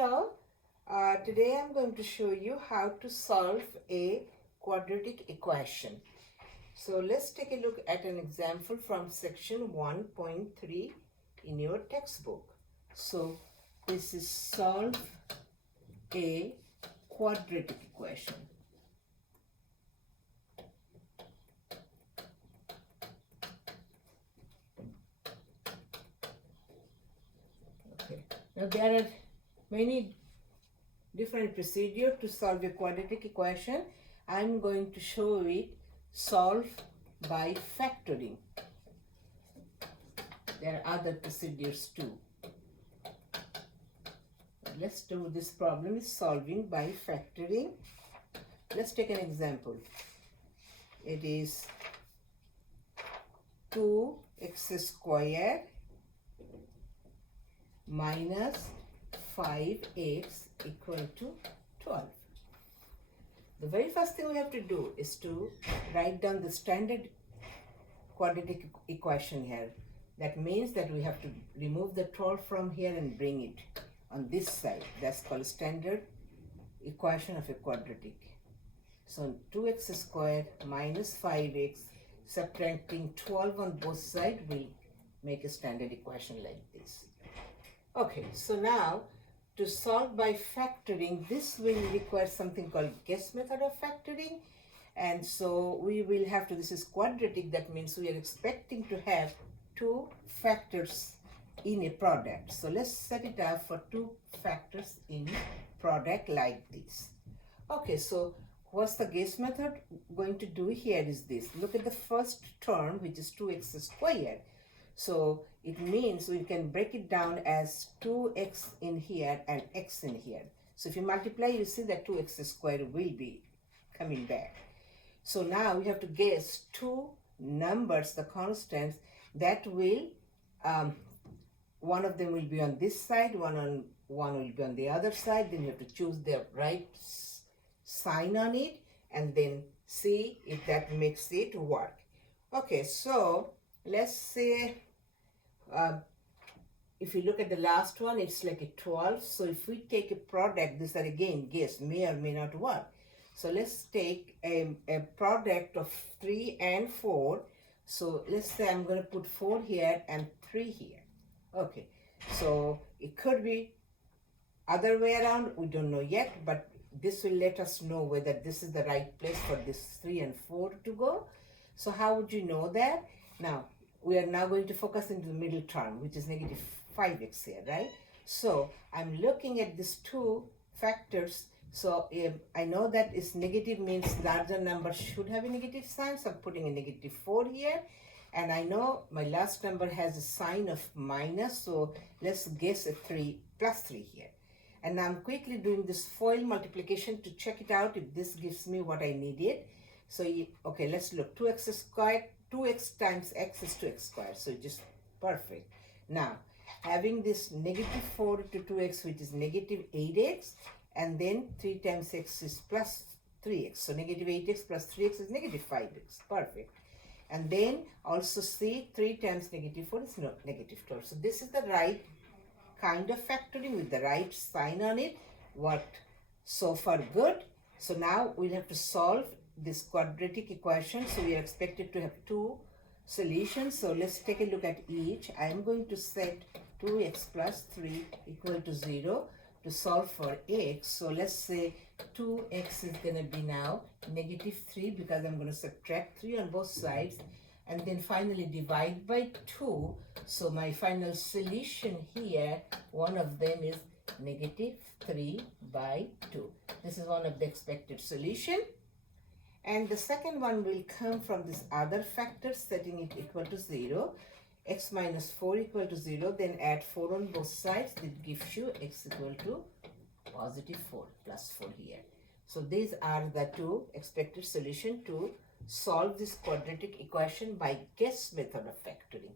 Hello, today I'm going to show you how to solve a quadratic equation. So let's take a look at an example from section 1.3 in your textbook. So this is solve a quadratic equation. Okay. Now there are many different procedures to solve a quadratic equation. I'm going to show it solve by factoring. There are other procedures too. Let's do this problem is solving by factoring. Let's take an example. It is 2x squared minus 5x equal to 12. The very first thing we have to do is to write down the standard quadratic equation here. That means that we have to remove the 12 from here and bring it on this side. That's called standard equation of a quadratic. So 2x squared minus 5x subtracting 12 on both sides will make a standard equation like this. Okay, so now to solve by factoring, this will require something called guess method of factoring. And so we will have to, this is quadratic, that means we are expecting to have two factors in a product. So let's set it up for two factors in product like this. Okay, so what's the guess method going to do here is this. Look at the first term, which is 2x squared. So it means we can break it down as 2x in here and x in here. So if you multiply, you see that 2x squared will be coming back. So now we have to guess two numbers, the constants, that will, one of them will be on this side, one will be on the other side. Then you have to choose the right sign on it and then see if that makes it work. Okay, so let's say if you look at the last one, it's like a 12. So if we take a product, these are again guess, may or may not work. So let's take a product of 3 and 4. So let's say I'm going to put 4 here and 3 here. Okay, so it could be other way around, we don't know yet, but this will let us know whether this is the right place for this 3 and 4 to go. So how would you know that? Now, we are now going to focus into the middle term, which is negative 5x here, right? So I'm looking at these two factors. So if I know that is negative means larger number should have a negative sign. So I'm putting a negative 4 here. And I know my last number has a sign of minus. So let's guess a 3 plus 3 here. And now I'm quickly doing this FOIL multiplication to check it out if this gives me what I needed. So, okay, let's look. 2x squared, 2x times x is 2x squared. So just perfect. Now, having this negative 4 to 2x, which is negative 8x, and then 3 times x is plus 3x. So negative 8x plus 3x is negative 5x. Perfect. And then also see 3 times negative 4 is negative 12. So this is the right kind of factoring with the right sign on it. Worked so far good. So now we'll have to solve this quadratic equation. So we are expected to have two solutions. So let's take a look at each. I am going to set 2x plus 3 equal to 0 to solve for x. So let's say 2x is going to be now negative 3 because I'm going to subtract 3 on both sides and then finally divide by 2. So my final solution here, one of them is negative 3 by 2. This is one of the expected solution. And the second one will come from this other factor, setting it equal to 0. X minus 4 equal to 0, then add 4 on both sides. That gives you x equal to positive 4 plus 4 here. So these are the two expected solution to solve this quadratic equation by guess method of factoring.